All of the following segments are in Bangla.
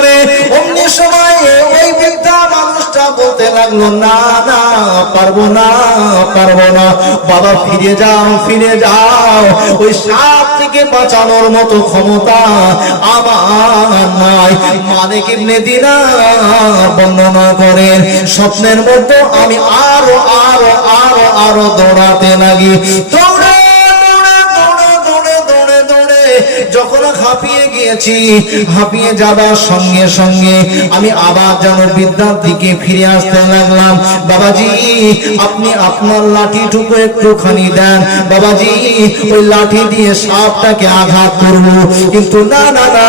করে অমনি সময় ওই বৃদ্ধা মানুষটা বলতে লাগল, না না, পারব না পারব না। বাবা, ফিরে যাও ফিরে যাও। ওই সাপ থেকে বাঁচানোর মতো ক্ষমতা আমার নাই। মালিক ইবনে দিনার বর্ণনা করেন, স্বপ্নের মধ্যে আমি আরও আরও আরও আরও দৌড়াতে লাগি। দৌড়ে দৌড়ে দৌড়ে দৌড়ে দৌড়ে দৌড়ে যখন হাঁপিয়ে গিয়েছি, হাঁপিয়ে যাবার সঙ্গে সঙ্গে আমি আবার যেন বিদ্যার দিকে ফিরে আসতে লাগলাম। বাবাজি, আপনি আপনার লাঠিটুকু একটুখানি দেন। বাবাজি, ওই লাঠি দিয়ে সাপটাকে আঘাত করব। কিন্তু না না না,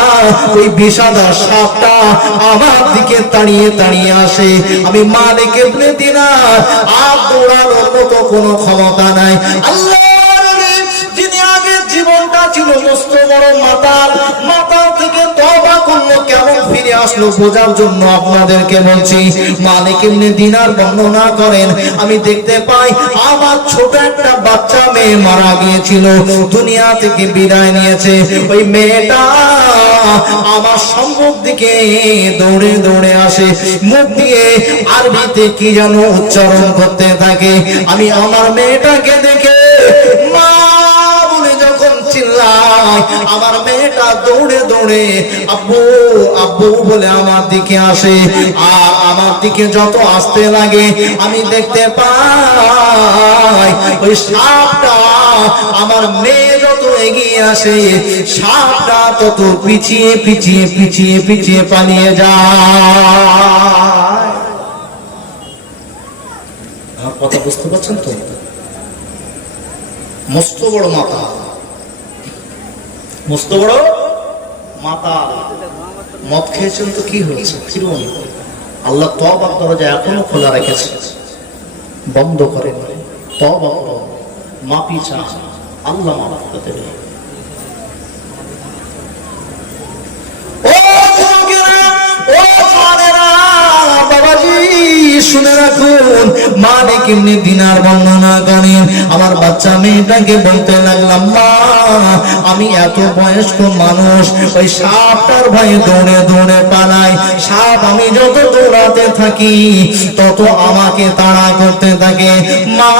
ওই বিষাদা সাপটা আমার দিকে তাড়িয়ে তাড়িয়ে আসে। আমি মালিক এমনি দিনার, আর দৌড়ানোর মতো কোনো ক্ষমতা নাই। আল্লাহ! বড় থেকে তবা করল কেমন ফিরে আসলো বোঝার জন্য আপনাদেরকে বলছি, মালিক এমনি দিনার বর্ণনা করেন, আমি দেখতে পাই আমার ছোট একটা বাচ্চা মেয়ে মারা গিয়েছিল, দুনিয়া থেকে বিদায় নিয়েছে। ওই মেয়েটা আমার দিকে দৌড়ে দৌড়ে আসে, মুখ দিয়ে আরবিতে কি যেন উচ্চারণ করতে থাকে। আমি আমার মেয়েটাকে দেখে, মা! আমার মেয়েটা দৌড়ে দৌড়ে আব্বু আব্বু বলে আমার দিকে আসে। আর আমার দিকে যত আসতে লাগে, আমি দেখতে পাই ওই সাপটা আমার মেয়ে যত এগিয়ে আসে, সাপটা তত পিছিয়ে পিছিয়ে পিছিয়ে পিছিয়ে পালিয়ে যায়। কথা বুঝতে পারছেন তো? মস্ত বড় মাথা। মস্ত বড় মাথা মদ খেয়েছেন তো কি হয়েছে ফিরুন আল্লাহ তবার দরজা এখনও খোলা রেখেছে। বন্ধ করেন। তবা মাপি চা আল্লাহ মাফ করে দেবে শুনে রাখুন, মালিক এমনি দিনার বর্ণনা করেন। আমার বাচ্চা মেয়েটাকে বলতে লাগলাম, মা, আমি এত বয়স্ক মানুষ, ওই সাপটার ভয়ে দৌড়ে দৌড়ে পালাই। সাপ আমি যত দৌড়াতে থাকি, তত আমাকে তাড়া করতে থাকে। মা,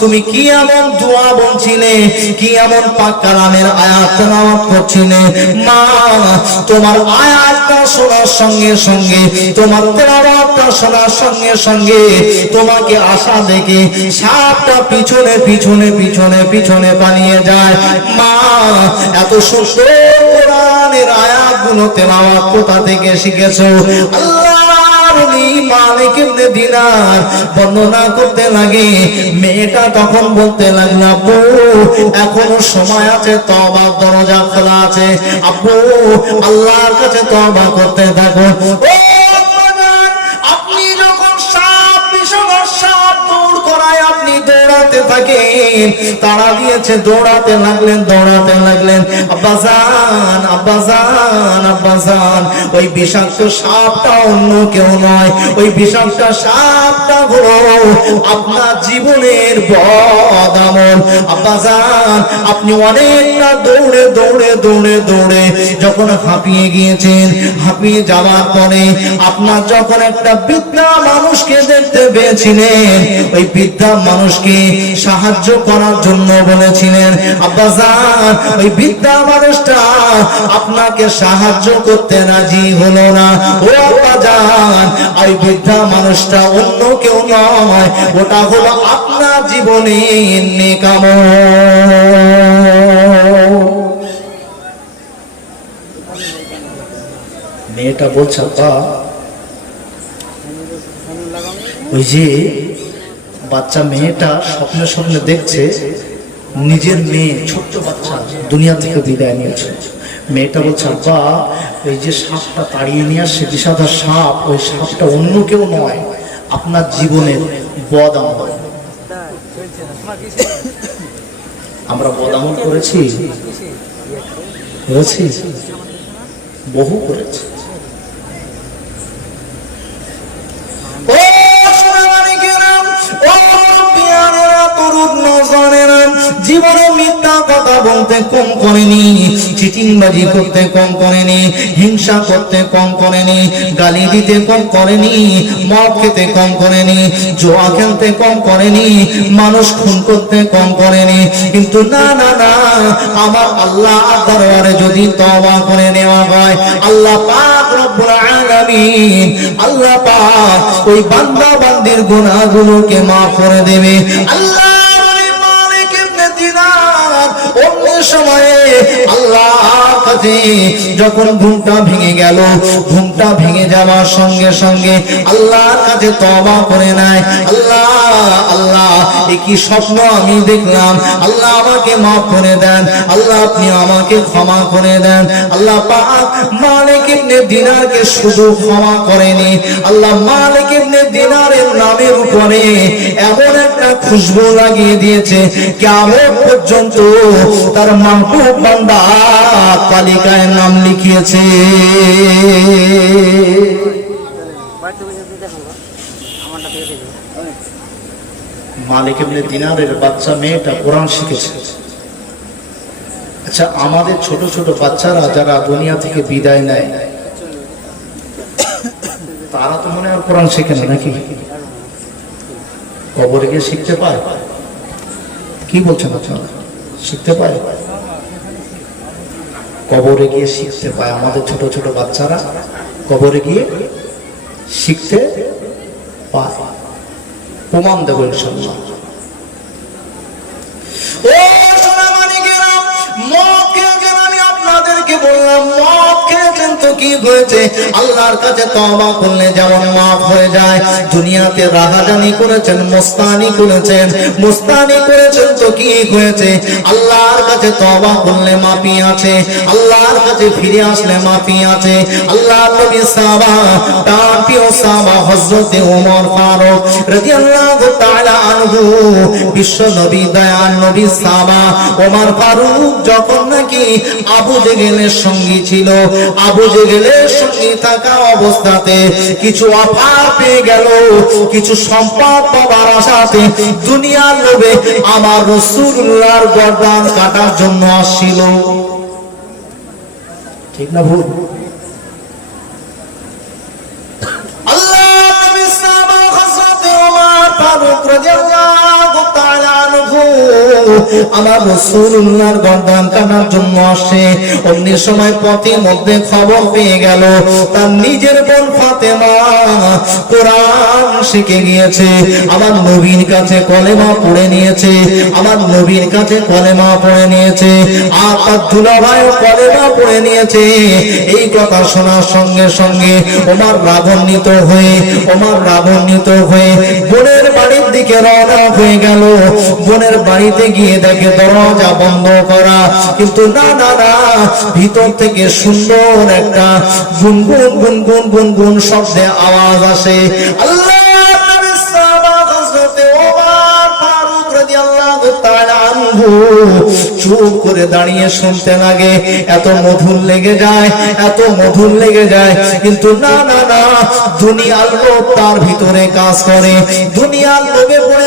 তুমি কি এমন দোয়া বলছিলে, কি এমন পাক কালামের আয়াত তেলাওয়াত করছিলে? মা, তোমার আয়াতটা শোনার সঙ্গে সঙ্গে তোমার সঙ্গে সঙ্গে তোমাকে আশা দেখে পিছনে পিছনে পিছনে পিছনে যায়। মা, এত তেলাওয়াত কোথা থেকে শিখেছো? বর্ণনা করতে লাগে। মেয়েটা তখন বলতে লাগল, আব্বু, এখনও সময় আছে তবা দরজা খোলা আছে। আব্বু, আল্লাহর কাছে তবা করতে থাকো। থাকেন। তারা দিয়েছে দৌড়াতে লাগলেন দৌড়াতে লাগলেন। আব্বাজান আব্বাজান আব্বাজান ওই বিষাক্ত সাপটা অন্য কেউ নয়। ওই বিষাক্ত সাপটা হলো আপনার জীবনের আপনি অনেকটা দৌড়ে দৌড়ে দৌড়ে দৌড়ে যখন হাঁপিয়ে গিয়েছেন, হাঁপিয়ে যাওয়ার পরে আপনার যখন একটা বৃদ্ধা মানুষকে দেখতে পেয়েছিলেন, ওই বৃদ্ধা মানুষকে সাহায্য করার জন্য বলেছিলেন আব্বাজান ওই বৃদ্ধা মানুষটা আপনাকে সাহায্য করতে রাজি হলো না। ও আব্বাজান ওই বৃদ্ধা মানুষটা অন্য কেউ নয়, ওটা হলো আপনার জীবনের নেকাম মেয়েটা বলছে, আব্বা, ওই যে বাচ্চা মেয়েটা স্বপ্নে স্বপ্নে দেখছে, নিজের মেয়ে, ছোট্ট বাচ্চা দুনিয়া থেকে বিদায় নিয়েছে। মেয়েটা বলছে, আব্বা ওই যে সাপটা তাড়িয়ে নিয়ে আসছে বিষাদার সাপ, ওই সাপটা অন্য কেউ নয়, আপনার জীবনের বদ আমরা বদ আমল করেছি? করেছি। বহু করেছি। জীবনে মিথ্যা কথা বলতে কম করেনি, চিটিংবাজি করতে কম করেনি, হিংসা করতে কম করেনি, গালি দিতে কম করেনি, মদ খেতে কম করেনি, জোয়া খেলতে কম করেনি, মানুষ খুন করতে কম করেনি। কিন্তু না না না, আমার আল্লাহ দরবারে যদি তওবা করে নেওয়া হয়, আল্লাহ পাক রব্বুল আলামিন, আল্লাহ পাক ওই বান্দা বান্দির গুনাহগুলোকে মাফ করে দেবে। আল্লাহ দিনার অন্য যখন ঘুমটা ভেঙে গেল, ঘুমটা ভেঙে যাওয়ার সঙ্গে সঙ্গে আল্লাহর কাছে তবা করে নেয়। আল্লাহ আল্লাহ, এ স্বপ্ন আমি দেখলাম। আল্লাহ আমাকে মাফ করে দেন। আল্লাহ আপনি আমাকে ক্ষমা করে দেন। আল্লাহ মালিক ইবনে দিনারকে শুধু ক্ষমা করেনি। আল্লাহ মালিক ইবনে দিনারের নামের উপরে এমন একটা খুশবু লাগিয়ে দিয়েছে কেমন পর্যন্ত তার তালিকায় নাম লিখিয়েছে। মালিক ইবনে দিনারের বাচ্চা মেয়েটা কোরআন শিখেছে। আচ্ছা আমাদের ছোট ছোট বাচ্চারা যারা দুনিয়া থেকে বিদায় নেয়, তারা তো মনে হয় কোরআন শেখে না নাকি? কবরে গিয়ে শিখতে পায় কি বলছেন আপনারা? শিখতে পায় কবরে গিয়ে শিখতে পায় আমাদের ছোট ছোট বাচ্চারা কবরে গিয়ে শিখতে পায়। প্রমাণ দেবেন ইনশাল্লাহ। ও বললাম, মদ খেয়েছেন তো কি হয়েছে? আল্লাহর কাছে তওবা করলে যেমন মাফ হয়ে যায়। দুনিয়াতে রাহাজানি করেছেন মোস্তানি করেছেন। মোস্তানি করেছেন তো কি হয়েছে? আল্লাহর কাছে তওবা করলে মাফি আছে। আল্লাহর কাছে ফিরে আসলে মাফি আছে। আল্লাহ নবী সাহাবা তার প্রিয় সাহাবা হযরতে ওমর ফারুক রাদিয়াল্লাহু তাআলা আনহু বিশ্ব নবী দয়াল নবী সাহাবা ওমর ফারুক যখন নাকি আবু জেগেলের সঙ্গী ছিল। আবু জেগেলের সঙ্গী থাকা অবস্থাতে কিছু অফার পেয়ে গেল, কিছু সম্পদ পাবার আশাতে দুনিয়ার লোভে আমার রসুল্লাহর গর্দান কাটার জন্য আসছিল। ঠিক না ভুল? আল্লাহ নবী সাহাবা হযরত ওমর ফারুক রাদিয়াল্লাহু আমার নবীর কাছে কলেমা পড়ে নিয়েছে। আমার কাছে কলেমা পড়ে নিয়েছে। আর কলেমা পড়ে নিয়েছে। এই কথা শোনার সঙ্গে সঙ্গে ওমার রাগান্বিত হয়ে, ওমার রাগান্বিত হয়ে বোনের বাড়ির দিকে রওনা হয়ে গেল। বোনের বাড়িতে গিয়ে দেখে দরজা বন্ধ করা। কিন্তু না না না, ভিতর থেকে সুন্দর একটা গুনগুন গুনগুন গুনগুন শব্দে আওয়াজ আসে। চুপ করে দাঁড়িয়ে শুনতে লাগে। এত মধুর লেগে যায়, এত মধুর লেগে যায়। কিন্তু না না না, দুনিয়ার লোভ তার ভিতরে কাজ করে। দুনিয়ার লোভে পড়ে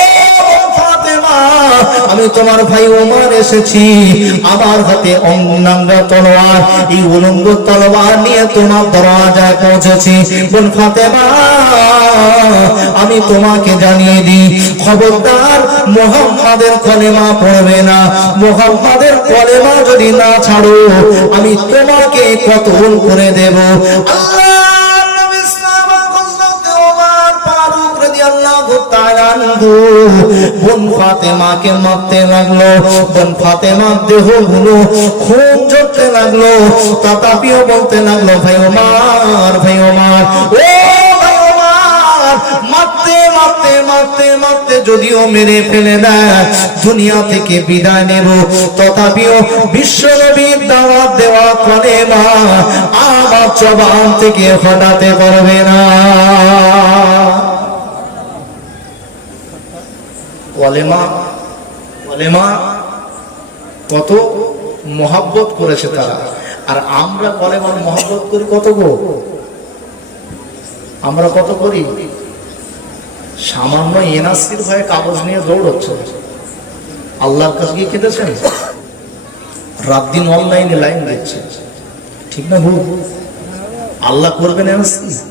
আমি তোমার ভাই ওমর এসেছি। আমার হাতে অঙ্গাঙ্গ তলোয়ার, এই উলঙ্গ তলোয়ার নিয়ে তোমার দরজায় পৌঁছেছি। বোন ফাতেমা, আমি তোমাকে জানিয়ে দিই, খবরদার মোহাম্মদের কলেমা পড়বে না। মোহাম্মদের কলেমা যদি না ছাড়ো, আমি তোমাকে কতল করে দেব। আল্লাহ যদিও মেরে ফেলে দেয়, দুনিয়া থেকে বিদায় নেব। তথাপিও বিশ্বনবীর দাওয়াত দেওয়া কলেমা আমার জবান থেকে হটাতে পারবে না। কত মহাব্বত করেছে তারা। আর আমরা কলেমার মহাব্বত করি কত গো? আমরা কত করি? সামান্য এনআরসির ভয়ে কাগজ নিয়ে দৌড়চ্ছে। আল্লাহর কাছে গিয়ে কেঁদেছেন? রাত দিন অনলাইনে লাইন দিচ্ছে। ঠিক না ভুল? আল্লাহ করবেন এনআরসি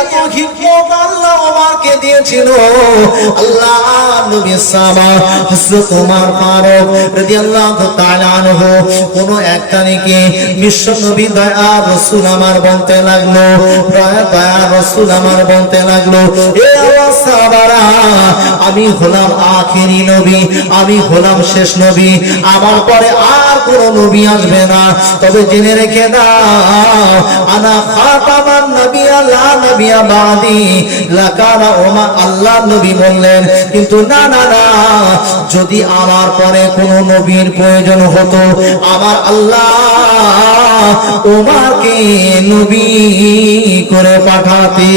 এত হিকমত আল্লাহ ওমারকে দিয়েছিল। আল্লাহ নবী সাহাবা হযরত ওমর ফারুক রাদিয়াল্লাহু তাআলা আনহু কোন বিশ্ব নবী দয়া রাসূল আমার বলতে লাগল, দয়া দয়া রাসূল আমার বলতে লাগল, এ আমি হলাম আখেরি নবী, আমি হলাম শেষ নবী, আমার পরে আর কোন নবী আসবে না। তবে জেনে রেখে যদি আমার পরে কোন নবীর প্রয়োজন হতো, আমার আল্লাহ ওমাকে নবী করে পাঠাতে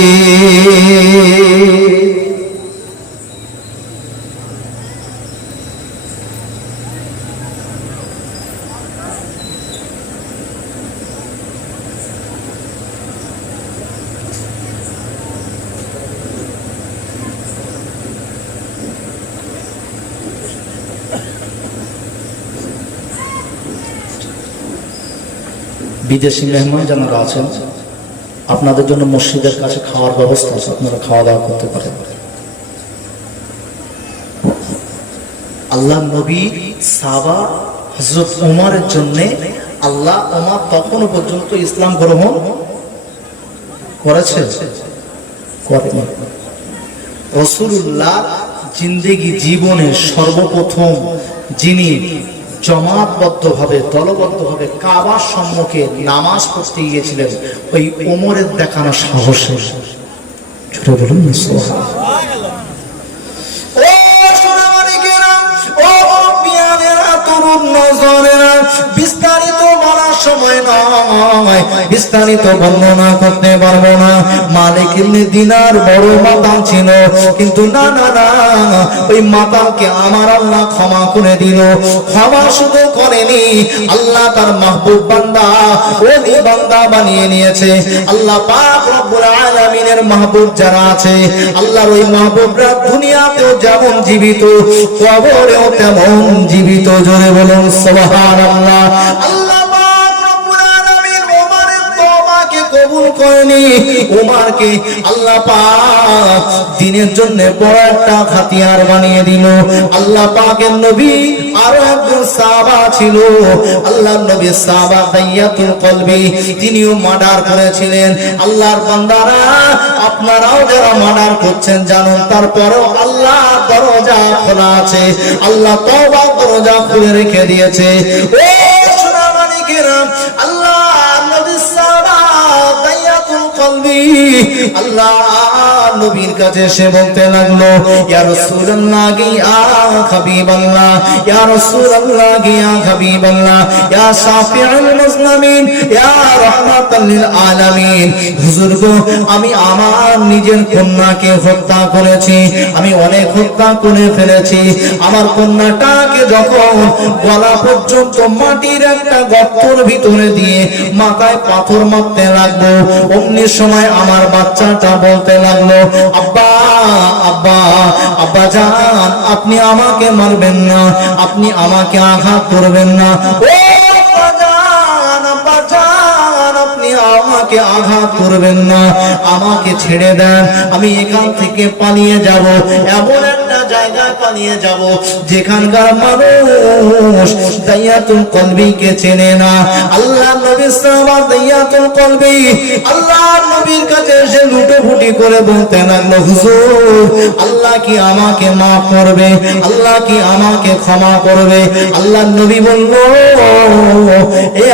বিদেশি মেহমান যারা আছেন, আপনাদের জন্য মসজিদের কাছে খাওয়ার ব্যবস্থা আছে, আপনারা খাওয়া দাওয়া করতে পারেন। আল্লাহ নবী সাবা হজরত উমারের জন্য আল্লাহ ওমর তখনও পর্যন্ত ইসলাম গ্রহণ করেছে রসুল্লাহ জিন্দেগি জীবনে সর্বপ্রথম যিনি জমাতবদ্ধভাবে দলবদ্ধভাবে কাবার সম্মুখে নামাজ পড়তে গিয়েছিলেন। ওই ওমরের দেখানো সাহসে। বলুন তরুণ নজরেরা, বিস্তারিত বলার সময় নয়। বিস্তারিত বর্ণনা করতে পারব না। মালিক দিনার বড় মাতাল ছিল। কিন্তু না না না ওই মাতালকে আমার আল্লাহ ক্ষমা করে দিল। ক্ষমা শুধু করেনি আল্লাহ তার মাহবুব বান্দা বান্দা বানিয়ে নিয়েছে। আল্লাহ পাক রব্বুল আলামিনের মাহবুব যারা আছে আল্লাহর ওই মাহবুবরা দুনিয়াতেও যেমন জীবিত কবরেও তেমন জীবিত। জোরে বলুন সুবহানাল্লাহ। আল্লাহ কবুল করেনি। ওমরকে আল্লাহ পাক দিনের জন্য বড় একটা হাতিয়ার বানিয়ে দিল। আল্লাহ পাকের নবী আরও একজন সাহাবা ছিল। আল্লাহ নবী সাহাবা দাইয়াতুল কলবি, তিনিও মার্ডার করেছিলেন। আল্লাহর বান্দারা, আপনারাও যারা মার্ডার করছেন জানুন, তারপরেও আল্লাহ দরজা খোলা আছে। আল্লাহ তওবা দরজা খুলে রেখে দিয়েছে। ও আল্লাহ নবীর কাছে সে বলতে লাগল, ইয়া রাসূলুল্লাহ ইয়া হাবিবাল্লাহ, ইয়া রাসূলুল্লাহ ইয়া হাবিবাল্লাহ, ইয়া শাফিউল মুসলিমিন, ইয়া রাহমাতাল লিল আলামিন। হুজুর গো, আমি আমার নিজের কন্যাকে হত্যা করেছি, আমি অনেক হত্যা করে ফেলেছি। আমার কন্যাটাকে যখন গলা পর্যন্ত মাটির একটা গর্তর ভিতরে দিয়ে মাথায় পাথর মারতে লাগল, অমনি সময় আমার বাচ্চাটা বলতে লাগল আব্বা আব্বা আব্বা জান, আপনি আমাকে মারবেন না, আপনি আমাকে আঘাত করবেন না। আমাকে আঘাত করবেন না, আমাকে ছেড়ে দেন, আমি এখান থেকে পালিয়ে যাব, এমন একটা জায়গায় পালিয়ে যাব, যেখানকার মানুষ দাইয়াতুল কলবিকে চেনে না। আল্লাহ আল্লাহ নবী এ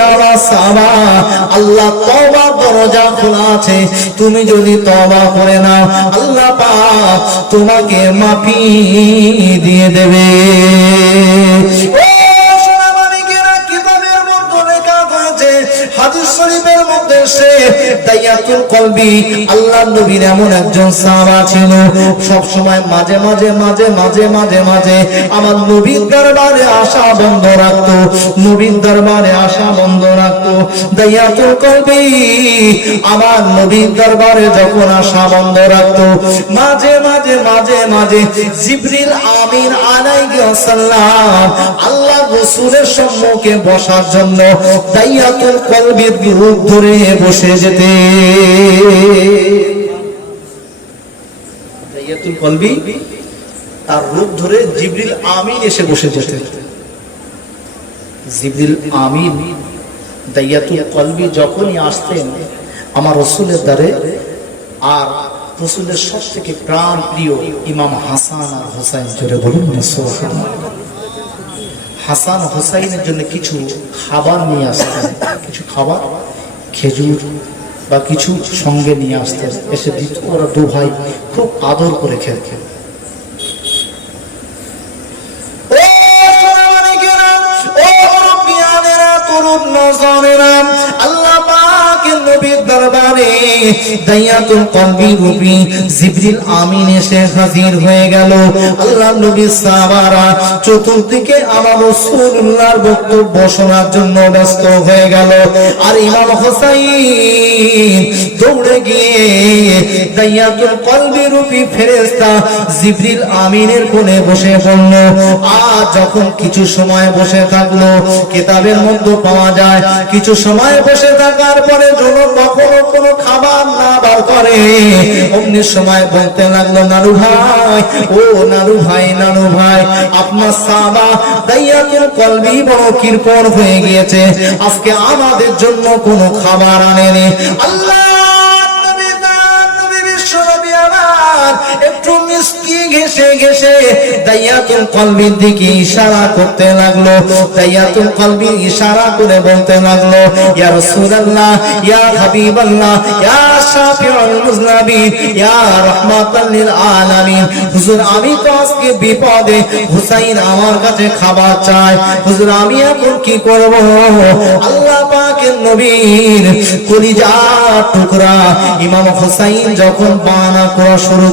আল্লাহ তওবা দরজা খোলা আছে, তুমি যদি তওবা করে নাও, আল্লাহ পাক তোমাকে মাফি দিয়ে দেবে। হাদিস শরীফের দাইয়াতুল কলবি আল্লাহ নবীর এমন একজন সাহাবা ছিল। সব সময় মাঝে মাঝে মাঝে মাঝে মাঝে মাঝে আমার নবীর দরবারে আসা বন্ধ রাখতো, নবীর দরবারে আসা বন্ধ রাখতো। দাইয়াতুল কলবি আমার নবীর দরবারে যখন আসা বন্ধ রাখতো, মাঝে মাঝে মাঝে মাঝে জিবরিল আমিন আলাইহিস সালাম আল্লাহ রাসূলের সম্মুখে বসার জন্য দাইয়াতুল কলবির রূপ ধরে বসে যেতে। তার রূপ ধরে জিবরিল আমিন এসে বসে যেতে। জিবরিল আমিন দাইয়াতুল কলবি যখনই আসতেন আমার রসুলের দ্বারে, আর রসুলের সব থেকে প্রাণ প্রিয় ইমাম হাসান আর হোসাইন, জোরে বলুন হাসান হোসাইনের জন্য কিছু খাবার নিয়ে আসতেন। কিছু খাবার খেজুর বা কিছু সঙ্গে নিয়ে আসতে এসে দিত। ওরা দু ভাই খুব আদর করে নওজওয়ানেরা, আল্লাহ নবীর দরবারে দাইয়াতুল কলবি রূপী জিবরিল আমিন এসে হাজির হয়ে গেল। আল্লাহ নবী সাহাবারা চতুর্দিকে আমার রাসূলুল্লাহর বক্তব্য শোনার জন্য ব্যস্ত হয়ে গেল। আর ইমাম হোসাইন দৌড়ে গিয়ে দাইয়াতুল কলবি রূপী ফেরেশতা জিবরিল আমিনের কোণে বসে পড়ল। আর যখন কিছু সময় বসে থাকল, কিতাবের মধ্যে পাওয়া যায়, কিছু সময় বসে থাকার পরে যখন কখনো কোনো খাবার না বার করে। অমনি সময় বলতে লাগল, নানু ভাই, ও নানু ভাই নানু ভাই, আপনার সাবা দাইয়াতুল কলবি বড় কিরকর হয়ে গিয়েছে। আজকে আমাদের জন্য কোনো খাবার আনেনি। আল্লাহ একটু মিষ্টি ঘেসে ঘেসে দাইয়াতুল কলবির দিকে ইশারা করতে লাগল। দাইয়াতুল কলবি ইশারা করে বলতে লাগল, ইয়া রাসূলুল্লাহ, ইয়া হাবিবাল্লাহ, ইয়া শাফিউল ইয়া রাহমাতাল লিল আলামিন। হুজুর, আমি তো আজকে বিপদে, হুসাইন আমার কাছে খাবার চায়। হুজুর, আমি এখন কি করব? আল্লাহ পাকের নবীর টুকরা ইমাম হুসাইন যখন বানা করা শুরু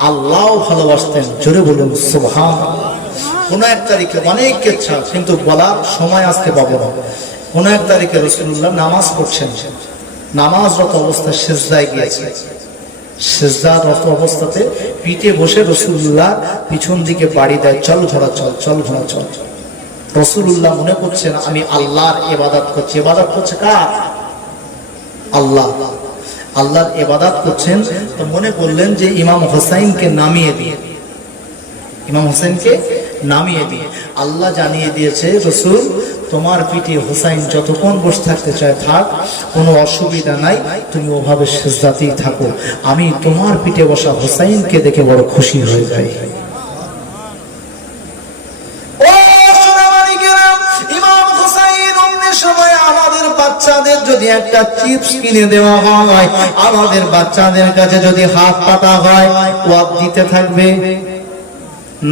আল্লাহ ভালোবাসতেন, জোরে বলুন সুবহান কোন এক তারিখে অনেক ইচ্ছা, কিন্তু বলার সময় আসতে পাবো না। কোন এক তারিখে রসুল্লাহ নামাজ পড়ছেন। নামাজরত অবস্থায় সেজদায় গিয়েছে। সেজদারত অবস্থাতে পিঠে বসে রসুল্লাহ পিছন দিকে বাড়ি দেয়, চল ধরা চল চল ধরা চল। রসুল্লাহ মনে করছেন, আমি আল্লাহর এবাদাত করছি। এবাদাত করছে কার? আল্লাহ। আল্লাহর এবাদাত করছেন, তো মনে করলেন যে ইমাম হোসাইনকে নামিয়ে দিয়ে। ইমাম হোসেনকে নামিয়ে দিয়ে। আল্লাহ জানিয়ে দিয়েছে, রসুল, তোমার পিঠে হোসাইন যতক্ষণ বসে থাকতে চায় থাক, কোনো অসুবিধা নাই, তুমি ওভাবে সেজদাতেই থাকো। আমি তোমার পিঠে বসা হোসাইনকে দেখে বড় খুশি হয়ে যাই। একটা চিপস কিনে দেওয়া হয়। আমাদের বাচ্চাদের কাছে যদি হাত পাতা হয় ওয়াদ দিতে থাকবে,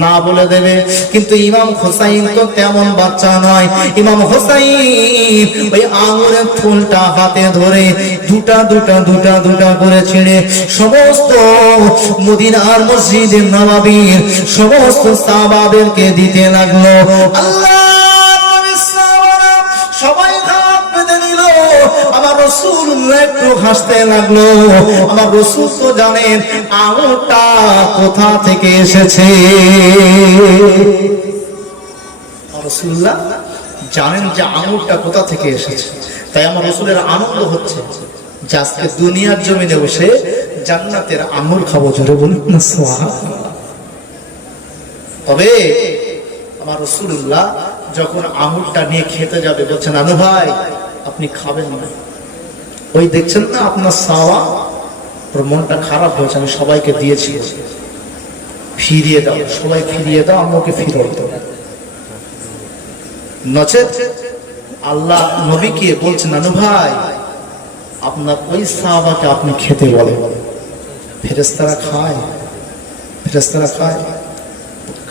না বলে দেবে। কিন্তু ইমাম হোসাইন তো তেমন বাচ্চা নয়। ইমাম হোসাইন ওই আঙুরের ফুলটা হাতে ধরে দুটা দুটা দুটা দুটা করে ছেড়ে সমস্ত মদিনার মসজিদের নবাবীর সমস্ত সাহাবাদেরকে দিতে লাগল। আল্লাহ! একটু হাসতে লাগল। আমার রসুল তো জানেন কোথা থেকে এসেছে? রসুল্লাহ জানেন যে আঙুরটা কোথা থেকে এসেছে। তাই আমার রসুলের আনন্দ হচ্ছে যে দুনিয়ার জমিনে বসে জান্নাতের আঙুর খাব জোরে বলুন তবে আমার রসুল্লাহ যখন আঙুরটা নিয়ে খেতে যাবে, বলছেন, আনু ভাই, আপনি খাবেন না। ওই দেখছেন না আপনার সাওয়া? ওর মনটা খারাপ হয়েছে, আমি সবাইকে দিয়েছি। ফিরিয়ে দাও, সবাই ফিরিয়ে দাও আমাকে ফিরিয়ে দাও। আল্লাহ নবীকে বলছেন আনু ভাই, আপনার ওই সাহাবাকে আপনি খেতে বলে ফেরেস্তারা খায় ফেরেস্তারা খায়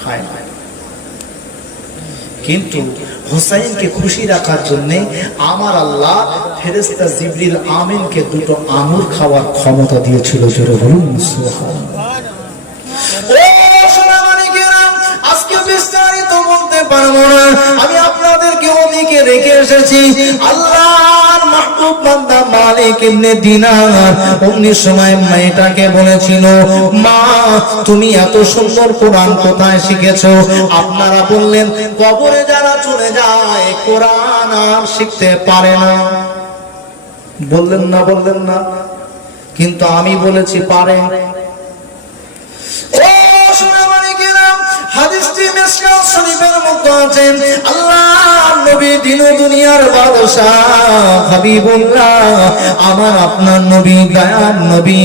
খায় না। কিন্তু হোসাইনকে খুশি রাখার জন্য আমার আল্লাহ ফেরেস্তা জিবরিল আমিনকে দুটো আঙুর খাওয়ার ক্ষমতা দিয়েছিল, জোরে বলুন, সুবহানাল্লাহ। বিস্তারিত বলতে পারব না। আমি আপনাদেরকে ওদিকে রেখে এসেছি। আল্লাহর মাহবুব বান্দা মালিক ইবনে দিনার। অমনি সময় মেয়েটাকে বলেছিল, মা, তুমি এত সুন্দর কোরআন কোথায় শিখেছো? আপনারা বললেন, কবরে যারা চলে যায়, কোরআন আর শিখতে পারে না। বললেন না বললেন না। কিন্তু আমি বলেছি, পারে। আমার আপনার নবী, দয়ার নবী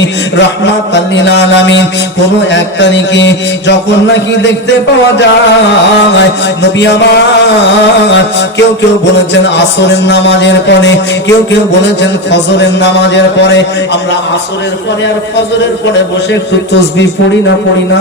কোন এক তারিখে যখন নাকি দেখতে পাওয়া যায়, নবী আমার, কেউ কেউ বলেছেন আসরের নামাজের পরে, কেউ কেউ বলেছেন ফজরের নামাজের পরে। আমরা আসরের পরে আর ফজরের পরে বসে একটু তসবি পড়ি না পড়ি না।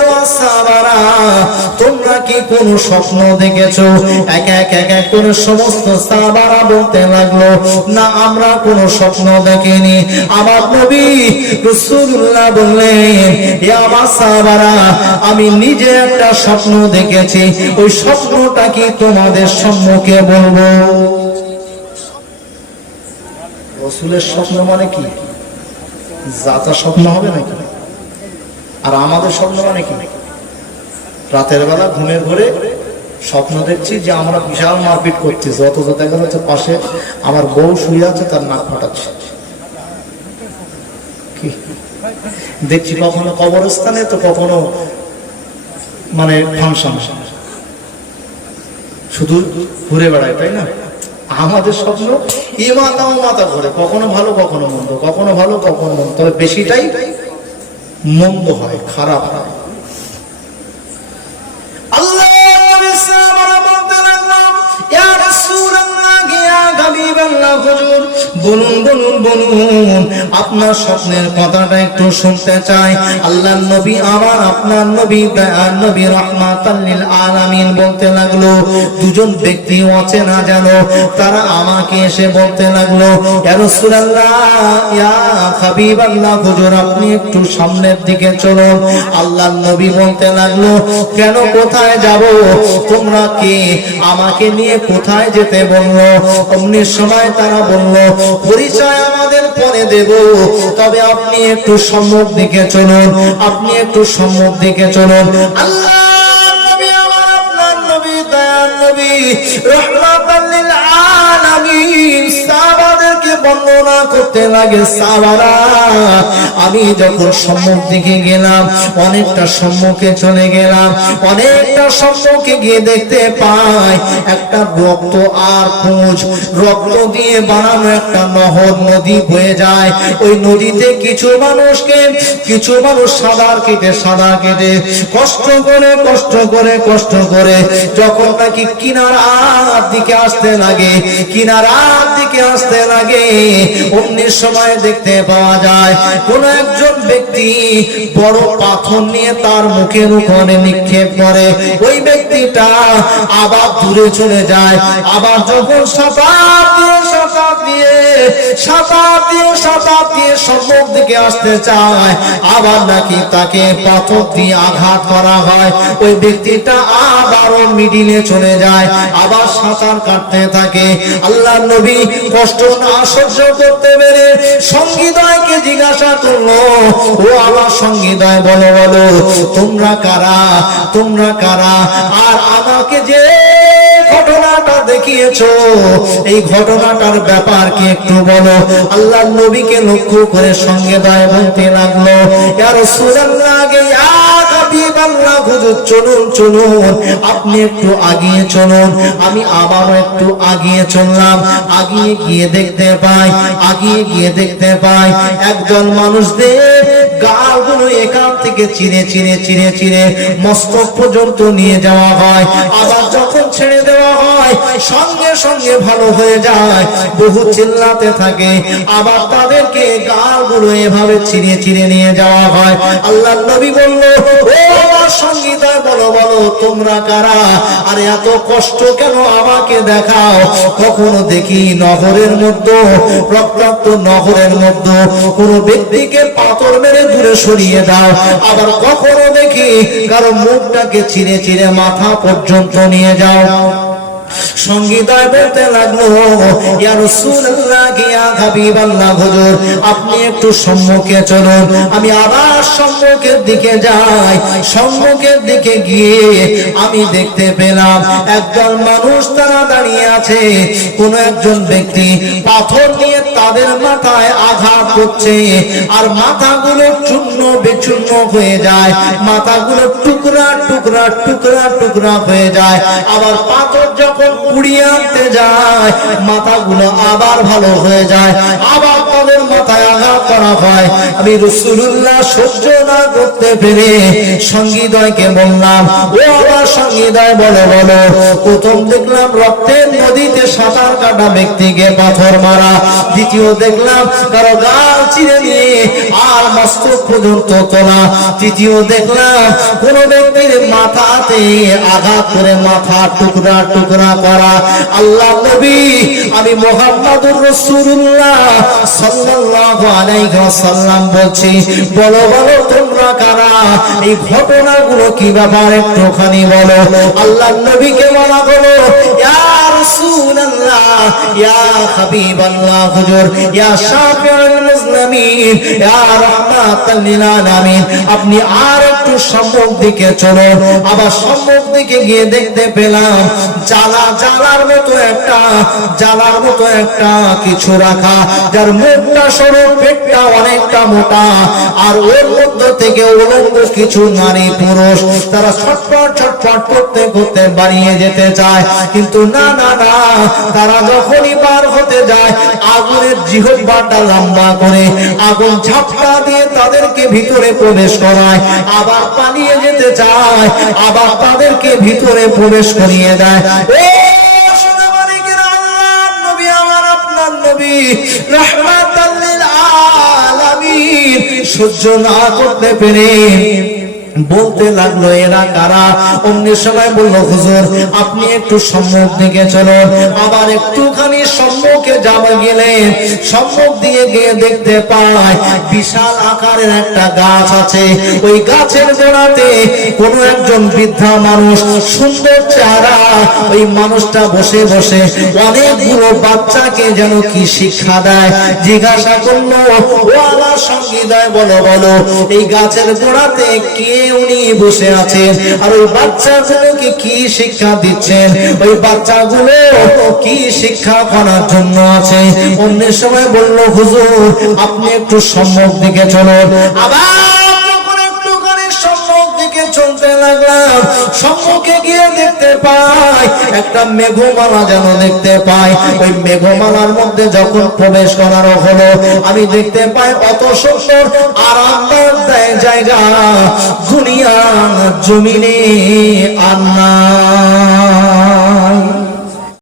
তোমরা কি কোন স্বপ্ন দেখেছ? এক এক এক এক করে সমস্ত সাহাবারা বলতে লাগল, না, আমরা কোন স্বপ্ন দেখিনি। আমার নবী বললেন আমার সাহাবারা আমি নিজে একটা স্বপ্ন দেখেছি। ওই স্বপ্নটা কি তোমাদের সম্মুখে বলব? রসুলের স্বপ্ন মানে কি? যাতা স্বপ্ন হবে নাকি? আর আমাদের স্বপ্ন মানে কি? রাতের বেলা ঘুমে ঘুরে স্বপ্ন দেখছি যে আমরা বিশাল মারপিট করতেছি অথচ দেখা যাচ্ছে পাশে আমার বউ শুয়ে আছে, তার নাক ফাটাচ্ছে। দেখছি কখনো কবরস্থানে, তো কখনো মানে ফাংশন। শুধু ঘুরে বেড়ায়, তাই না? আমাদের স্বপ্ন ই মাথা ও মাথা ঘুরে। কখনো ভালো, কখনো মন্দ। কখনো ভালো, কখনো মন্দ। তবে বেশিটাই মন্দ হয় খারাপ হয় বলুন বলুন বলুন, আপনার স্বপ্নের কথাটা একটু শুনতে চাই। আল্লাহ নবী আমার আপনার নবী দয়ার নবী রহমাতাল্লিল আলামিন বলতে লাগল, দুজন ব্যক্তি অচেনা যেন, তারা আমাকে এসে বলতে লাগল, ইয়া রাসূলুল্লাহ, ইয়া হাবিবাল্লাহ আপনি একটু সামনের দিকে চলুন। আল্লাহ নবী বলতে লাগল, কেন কোথায় যাব? তোমরা কি? আমাকে নিয়ে কোথায় যেতে বলল? অমনির সময় তারা বলল পরিচয় আমাদের পরে দেব। তবে আপনি একটু সম্মুখ দিকে চলুন, আপনি একটু সম্মুখ দিকে চলুন। আল্লাহ নবী করতে লাগে আমি যখন সম্মুখ দিকে গেলাম, অনেকটা সম্মুখে চলে গেলাম, অনেকটা সম্মুখে গিয়ে দেখতে পাই, একটা রক্ত আর পুঁজ, রক্ত দিয়ে বানানো একটা নহর নদী বয়ে যায়। ওই নদীতে কিছু মানুষকে, কিছু মানুষ সাদা কেটে সাদা কেটে, কষ্ট করে কষ্ট করে কষ্ট করে, যখন নাকি কিনারার দিকে আসতে লাগে, কিনারার দিকে আসতে লাগে। সময় দেখতে পাওয়া যায়, কোন একজন ব্যক্তি বড় পাথর নিয়ে তার মুখের উপরে নিক্ষেপ করে। ওই ব্যক্তিটা আবার দূরে চলে যায়, আবার যখন দিয়ে সাঁতার দিয়ে সাঁতার দিয়ে সম্মুখ দিকে আসতে চায়। আবার নাকি তাকে পাথর দিয়ে আঘাত করা হয়। ওই ব্যক্তিটা আবারও মিডিলে চলে যায়। আবার সাঁতার কাটতে থাকে। আল্লাহ নবী কষ্ট করতে পেরে জিজ্ঞাসা ও বলো বলো, তোমরা কারা? তোমরা কারা? আর আমাকে যে দেখিয়েছো? এই ঘটনাটার ব্যাপার কি একটু বলো। আল্লাহ নবীকে লক্ষ্য করে সঙ্গে দয় বলতে লাগল। ইয়ার সুরাল্লাহকে চলুন চলুন। আপনি একটু আগিয়ে চলুন। আমি আবারও একটু আগিয়ে চললাম। আগিয়ে গিয়ে দেখতে পাই, আগিয়ে গিয়ে দেখতে পাই, একজন মানুষদের এখান থেকে চিরে চিরে চিরে চিরে মস্তক পর্যন্ত নিয়ে যাওয়া হয়। আবার যখন ছেড়ে দেওয়া হয়, সঙ্গে সঙ্গে ভালো হয়ে যায়। বহু চিল্লাতে থাকে, আবার তাদেরকে গালগুলো এভাবে চিরে চিরে নিয়ে যাওয়া হয়। আল্লাহ নবী বলল কখনো দেখি নহরের মধ্যে নহরের মধ্যে। কোনো ব্যক্তিকে পাথর সরিয়ে দাও। আবার কখনো দেখি কারও মুখটাকে চিরে চিরে মাথা পর্যন্ত নিয়ে যাও। সঙ্গীতায় বলতে লাগল। আপনি একটু সম্মুখে চলুন। আমি আবার সম্মুখের দিকে যাই। সম্মুখের দিকে গিয়ে আমি দেখতে পেলাম একদল মানুষ তারা দাঁড়িয়ে আছে। কোন একজন ব্যক্তি পাথর নিয়ে তাদের মাথায় আঘাত করছে আর মাথাগুলো চূর্ণ বিচূর্ণ হয়ে যায়। মাথাগুলো টুকরা টুকরা টুকরা টুকরা হয়ে যায়। আবার পাথর যখন কুড়িয়ে আনতে যায়, মাথাগুলো আবার ভালো হয়ে যায়। আবার তাদের মাথায় আঘাত করা হয়। আমি রসুল্লাহ সহ্য না করতে পেরে সঙ্গীদয়কে বললাম, ও আমার সঙ্গীদয় বলো বলো। প্রথম দেখলাম রক্তের নদীতে সাঁতার কাটা ব্যক্তিকে পাথর মারা। দ্বিতীয় দেখলাম, কারও গাল চিরে নিয়ে আর মস্তক পর্যন্ত তোলা। তৃতীয় দেখলাম, কোন ব্যক্তির মাথাতে আঘাত করে মাথা টুকরা টুকরা করা। আল্লাহ নবী, আমি মোহাম্মদুর রাসূলুল্লাহ সাল্লাল্লাহু আলাইহি ওয়াসাল্লাম বলছি, বলো বলো, তোমরা কারা? এই ঘটনাগুলো কি ব্যাপার একটুখানি বলো। আল্লাহ নবীকে বলা হলো, ইয়া রাসূলুল্লাহ ইয়া হাবিবাল্লাহ হুজুর ইয়া শাফিউল মুসলিমিন ইয়া রাহমাতাল লিল আলামিন। আপনি আর একটু সম্মুখ দিকে চলুন আবার সম্মুখ দিকে গিয়ে দেখতে পেলাম, জ্বালা জ্বালার মতো একটা, জ্বালার মতো একটা কিছু রাখা, যার মুখটা সরু, পেটটা অনেকটা মোটা, আর ওর মধ্য থেকে উলঙ্গ কিছু নারী পুরুষ, তারা ছটপট ছটপট করতে করতে বাড়িয়ে যেতে চায়। কিন্তু না না না, তারা যখনই পার হতে যায়, আগুনের জিহ্বাটা লম্বা করে, আগুন ঝাপটা দিয়ে তাদেরকে ভিতরে প্রবেশ করায়। আবার পালিয়ে যেতে চায় আবার তাদেরকে ভিতরে প্রবেশ করিয়ে দেয়। সহ্য না করতে পেরে বলতে লাগল, এরা কারা? অমনি সময় বলল, হুজুর, আপনি একটু সম্মুখ দিকে চলুন। আবার একটুখানি সম্মুখে যাবে গেলেন সম্মুখ দিয়ে গিয়ে দেখতে পায় বিশাল আকারের একটা গাছ আছে। ওই গাছের গোড়াতে কোনো একজন বৃদ্ধা মানুষ, সুন্দর চেহারা, ওই মানুষটা বসে বসে অনেকগুলো বাচ্চাকে যেন কি শিক্ষা দেয়, জিজ্ঞাসা করল ও আমার সঙ্গীদায় বলো বলো, এই গাছের গোড়াতে কে উনি বসে আছেন। আর ওই বাচ্চাগুলোকে কি শিক্ষা দিচ্ছেন? ওই বাচ্চাগুলো কি শিক্ষা করার জন্য আছে? অন্য সময় বলল, হুজুর, আপনি একটু সম্মুখ দিকে চলুন। আবার দিকে চলতে লাগলাম। সম্মুখে গিয়ে দেখতে পাই, একটা মেঘমালা যেন দেখতে পাই। ওই মেঘমালার মধ্যে যখন প্রবেশ করার হলো, আমি দেখতে পাই অত সুন্দর আরামদায়ক দেয় জায়গা। দুনিয়া জমিনে আন্না